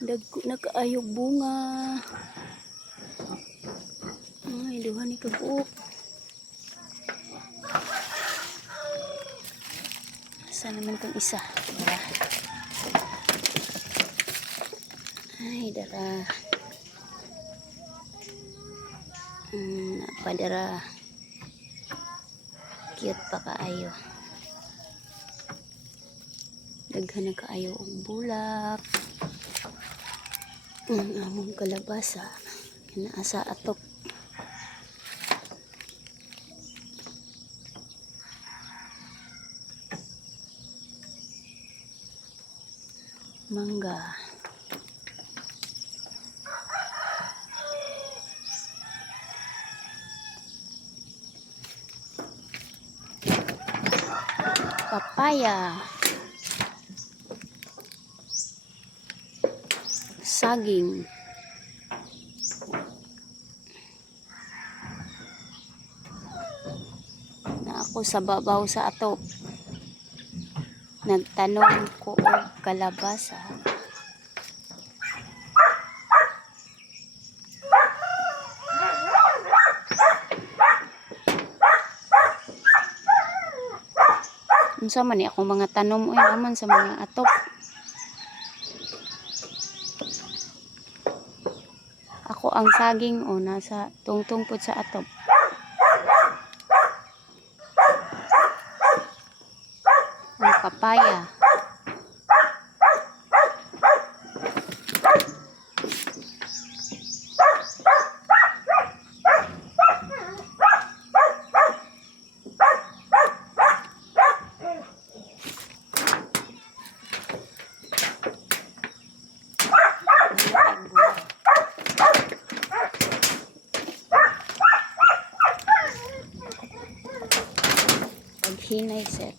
Dagko na kaayog bunga. Ay, duha ni kabuok. Asa naman tong isa? Dara. Ay, dara. Napadara. Cute pa kaayo. Daghan na kaayo og bulak. Ang among kalabasa. Kinaasa atok. Mangga. Papaya. Saging. Na ako sa babaw sa atok. Nagtanong ko og kalabasa. Unsa man ni akong mga tanom oy naman sa mga atok. Ako ang saging o nasa tungtong pud sa atok. Ang papaya. Paghinay set.